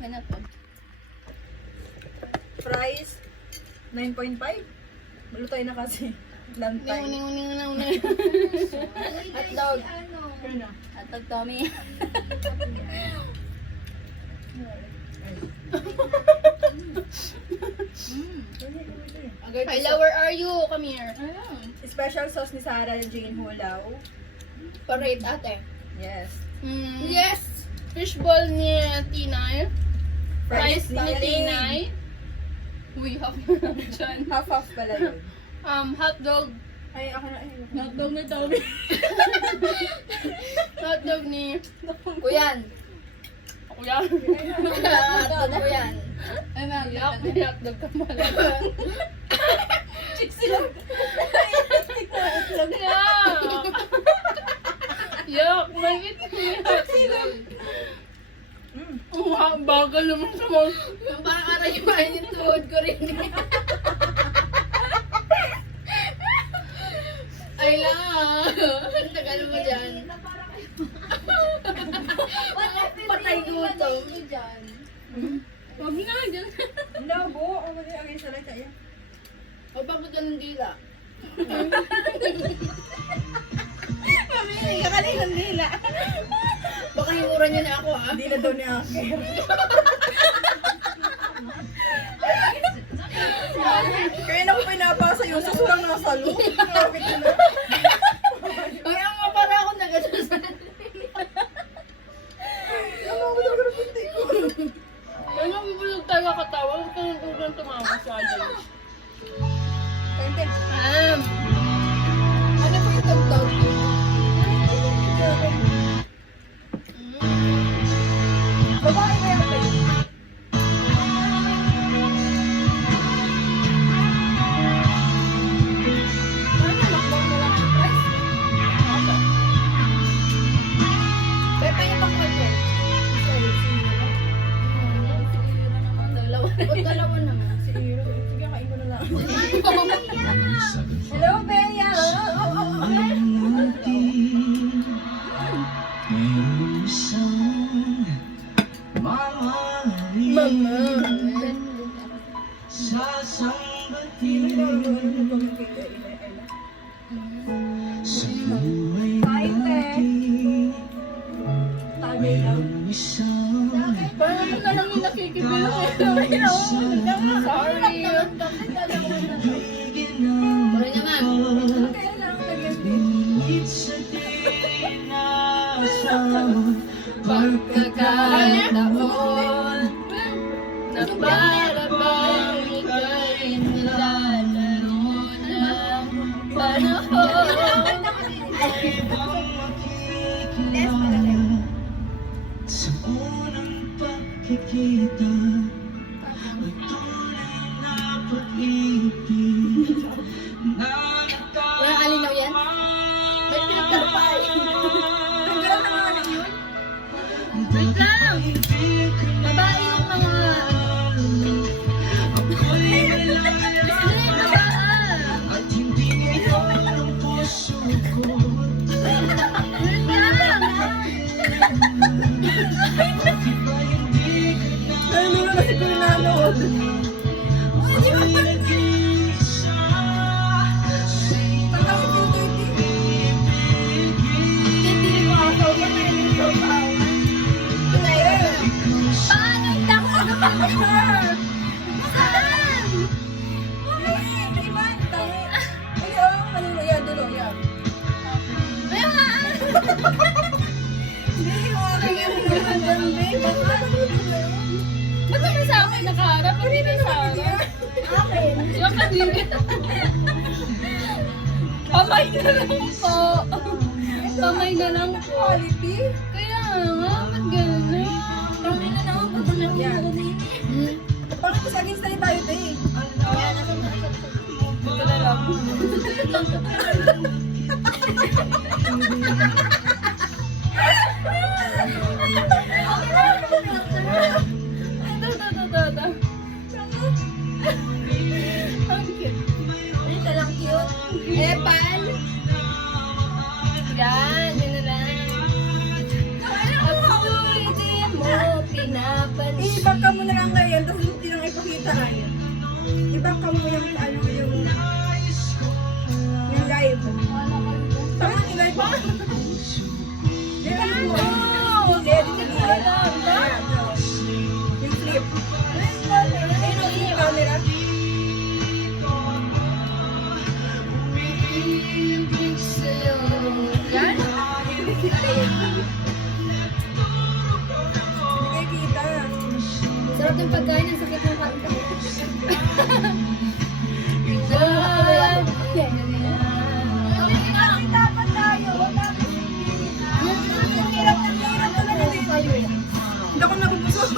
Ano to? Fries, 9.5. Malutay na kasi. Lantay. Uning. Hotdog. Hotdog Tommy. Kyla, where are you? Come here. Special sauce ni Sarah Jane Hulaw. Parade ate. Yes. Yes! Fishball ni Tinay. Fries ni Tinay. Tinay. Uy, half na lang dyan. Half pala yun. Hotdog. Ay, ako na. Hotdog ni Tommy. Hotdog ni... Kuyan. Kuyan. Hotdog kuyan. Yak, may hotdog ka pala. Chicks sila. Yak, may hotdog. Ang bagal naman sa mga... Yung parang arayumain yung tuhod ko rin. Ay lang. Tagal mo dyan. Patay gutom. Huwag na dyan. Labo. Ang mali ang isa lang kaya. O bakit ganun dila? Mamili ka kanina nila. Baka himura niya na ako ha. Hindi na daw ni Aker. Kaya na ko pinapasa yung susurang nasa loob. Kaya nga para ako nag-asasan. Ano ako daw ng puti ko? Ano bubulog tayo katawa? Huwag ka nang tulang tumama sa akin. Ano pa yung tagtawag ko? Babae na yan, babe. Pepe yung pangkagyan. Dalawa naman. Sige, kain ko na lang. Hello, Bea! Kain, te. Tabi lang. Parang mo na lang yung nakikibilo eh. Sorry. Sorry naman. Kaya lang, lagyan Pagkakataon na para bang ika'y nilalaro ng panahon. Sa unang pagkikita, may tunay na pag-ibig na Walang alinaw yan? May pinagtarpay. Hanggang na nga lang yun. Wait lang! Babae yung mga... ako'y malaya at hindi ngayon ang puso ko. Wait lang! Bakit ba hindi ka na Ay, hindi mo kasi ko nanood. ako'y nag-iisa sa Pagkakit yung 30. Hindi mo ako. Pagkakit yung 30. Paano hindi ako mag-picture? Saan? Ba't naman sa akin nakaharap? Hindi na sa akin. Yung kanina. Pamay na lang po. Pamay na lang po. Quality? Kaya nga, ba't gano'n? Pamay na lang ako. Yan. Bakit sa akin tayo tayo, te? Ito na lang. Ito. Ang cute. Ito lang cute. Epal. Yan, yun na lang. At pwede mo pinapansin. Iba ka mo yung ano yung live. Tama yung live ba? Live mo. Yung flip. Ayun yung camera. Yan? Hindi kayo kita. Sarap yung pagkain, ang sakit ng kanta. Dapat tayo. Hindi ako nabubusog.